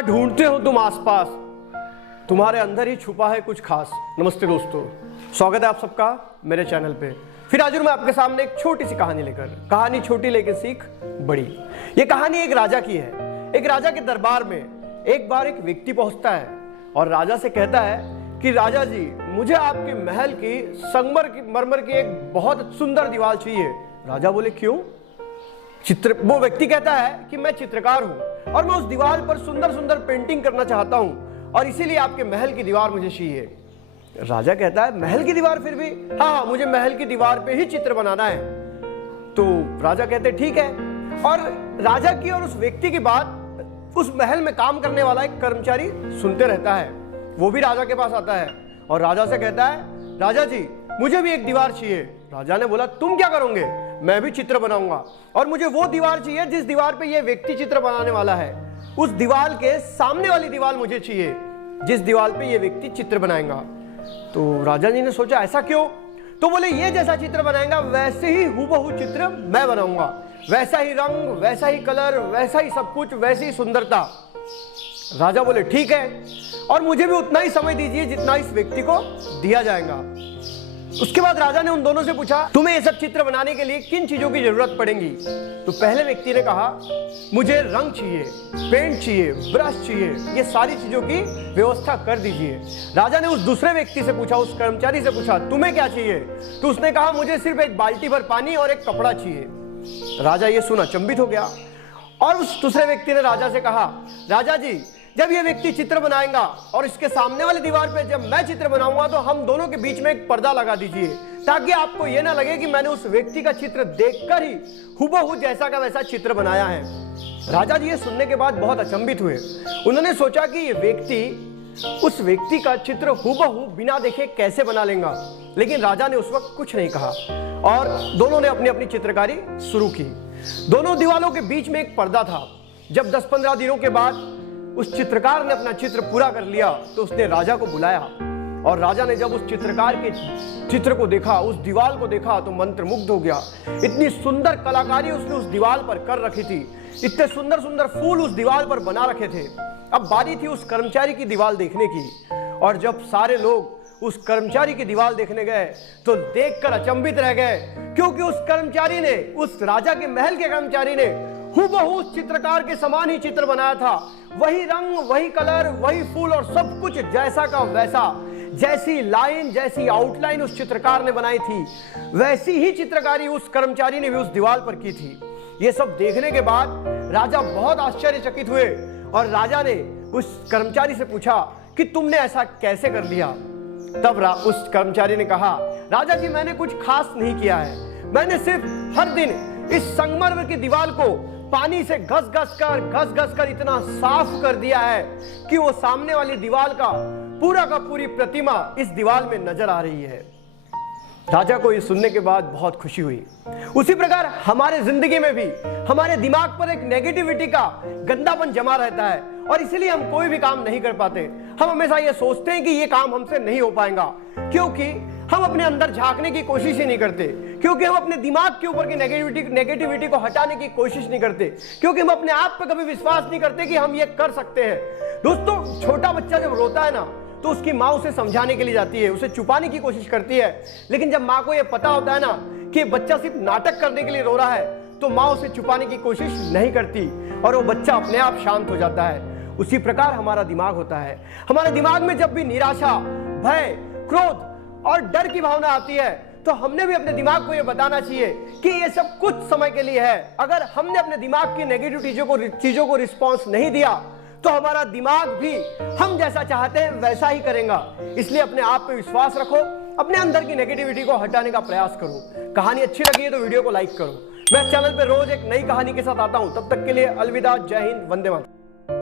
क्या ढूंढते हो तुम आसपास, तुम्हारे अंदर ही छुपा है कुछ खास। नमस्ते दोस्तों, स्वागत है आप सबका मेरे चैनल पे। फिर आज मैं आपके सामने एक छोटी सी कहानी लेकर, कहानी छोटी लेकिन सीख बड़ी। ये कहानी एक राजा की है। एक राजा के दरबार में एक बार एक व्यक्ति पहुंचता है और राजा से कहता है कि राजा जी, मुझे आपके महल की संगमरमर की एक बहुत सुंदर दीवार चाहिए। राजा बोले क्यों? वो व्यक्ति कहता है कि मैं चित्रकार हूं और मैं उस दीवार पर सुंदर सुंदर पेंटिंग करना चाहता हूं और इसीलिए आपके महल की दीवार मुझे चाहिए। राजा कहता है महल की दीवार? फिर भी हाँ, मुझे महल की दीवार पे ही चित्र बनाना है। तो राजा कहते ठीक है। और राजा की और उस व्यक्ति की बात उस महल में काम करने वाला एक कर्मचारी सुनते रहता है। वो भी राजा के पास आता है और राजा से कहता है राजा जी, मुझे भी एक दीवार चाहिए। राजा ने बोला तुम क्या करोगे? मैं भी चित्र बनाऊंगा और मुझे वो दीवार चाहिए जिस दीवार पे ये व्यक्ति चित्र बनाने वाला है। उस दीवार के सामने वाली दीवार मुझे चाहिए जिस दीवार पे ये व्यक्ति चित्र बनाएगा। तो राजा जी ने सोचा ऐसा क्यों? तो बोले ये जैसा चित्र बनाएगा वैसे ही हूबहू चित्र मैं बनाऊंगा, वैसा ही रंग, वैसा ही कलर, वैसा ही सब कुछ, वैसी ही सुंदरता। राजा बोले ठीक है, और मुझे भी उतना ही समय दीजिए जितना इस व्यक्ति को दिया जाएगा। उसके बाद राजा ने उन दोनों से पूछा तुम्हें ये सब चित्र बनाने के लिए किन चीजों की जरूरत पड़ेगी? तो पहले व्यक्ति ने कहा मुझे रंग चाहिए, पेंट चाहिए, ब्रश चाहिए, ये सारी चीजों की व्यवस्था कर दीजिए। राजा ने उस दूसरे व्यक्ति से पूछा, उस कर्मचारी से पूछा तुम्हें क्या चाहिए? तो उसने कहा मुझे सिर्फ एक बाल्टी भर पानी और एक कपड़ा चाहिए। राजा ये सुना अचंभित हो गया और उस दूसरे व्यक्ति ने राजा से कहा राजा जी, जब ये व्यक्ति चित्र बनाएगा और इसके सामने वाली दीवार पे जब मैं चित्र बनाऊंगा तो हम दोनों के बीच में एक पर्दा लगा दीजिए ताकि आपको यह ना लगे कि मैंने उस व्यक्ति का चित्र देखकर ही हूबहू जैसा का वैसा चित्र बनाया है। राजा जी ये सुनने के बाद बहुत अचंभित हुए। उन्होंने सोचा कि ये व्यक्ति उस व्यक्ति का चित्र हूबहू बिना देखे कैसे बना लेगा, लेकिन राजा ने उस वक्त कुछ नहीं कहा और दोनों ने अपनी अपनी चित्रकारी शुरू की। दोनों दीवारों के बीच में एक पर्दा था। जब 10-15 दिनों के बाद उस चित्रकार ने अपना चित्र पूरा कर लिया तो उसने राजा को बुलाया और राजा ने जब उस चित्रकार के चित्र को देखा, उस दीवार को देखा तो मंत्रमुग्ध हो गया। इतनी सुंदर कलाकारी उसने उस दीवार पर कर रखी थी, इतने सुंदर सुंदर फूल उस दीवार पर बना रखे थे। अब बारी थी उस कर्मचारी की दीवार देखने की और जब सारे लोग उस कर्मचारी की दीवार देखने गए तो देखकर अचंभित रह गए, क्योंकि उस कर्मचारी ने, उस राजा के महल के कर्मचारी ने हूबहू चित्रकार के समान ही चित्र बनाया था। वही रंग, वही कलर, वही फूल और सब कुछ जैसा का वैसा, जैसी लाइन, जैसी आउटलाइन उस चित्रकार ने बनाई थी वैसी ही चित्रकारी उस कर्मचारी ने भी उस दीवार पर की थी। ये सब देखने के बाद राजा बहुत आश्चर्यचकित हुए और राजा ने उस कर्मचारी से पूछा कि तुमने ऐसा कैसे कर लिया? तब उस कर्मचारी ने कहा राजा जी, मैंने कुछ खास नहीं किया है, मैंने सिर्फ हर दिन इस संगमरमर की दीवार को पानी से घस घस कर इतना साफ कर दिया है कि वो सामने वाली दीवार का पूरी प्रतिमा इस दीवार में नजर आ रही है। राजा को ये सुनने के बाद बहुत खुशी हुई। उसी प्रकार हमारे जिंदगी में भी हमारे दिमाग पर एक नेगेटिविटी का गंदापन जमा रहता है और इसीलिए हम कोई भी काम नहीं कर पाते। हम हमेशा ये सोचते हैं कि ये काम हमसे नहीं हो पाएगा, क्योंकि हम अपने अंदर झांकने की कोशिश ही नहीं करते, क्योंकि हम अपने दिमाग के ऊपर की नेगेटिविटी को हटाने की कोशिश नहीं करते, क्योंकि हम अपने आप पे कभी विश्वास नहीं करते कि हम ये कर सकते हैं। दोस्तों, छोटा बच्चा जब रोता है ना तो उसकी माँ उसे समझाने के लिए जाती है, उसे छुपाने की कोशिश करती है, लेकिन जब माँ को यह पता होता है ना कि बच्चा सिर्फ नाटक करने के लिए रो रहा है तो माँ उसे छुपाने की कोशिश नहीं करती और वो बच्चा अपने आप शांत हो जाता है। उसी प्रकार हमारा दिमाग होता है। हमारे दिमाग में जब भी निराशा, भय, क्रोध और डर की भावना आती है तो हमने भी अपने दिमाग को यह बताना चाहिए कि ये सब कुछ समय के लिए है। अगर हमने अपने दिमाग की नेगेटिव चीजों को रिस्पॉन्स नहीं दिया तो हमारा दिमाग भी हम जैसा चाहते हैं वैसा ही करेगा। इसलिए अपने आप पे विश्वास रखो, अपने अंदर की नेगेटिविटी को हटाने का प्रयास करो। कहानी अच्छी लगी है तो वीडियो को लाइक करो। मैं इस चैनल पे रोज एक नई कहानी के साथ आता हूं। तब तक के लिए अलविदा, जय हिंद, वंदे मातरम।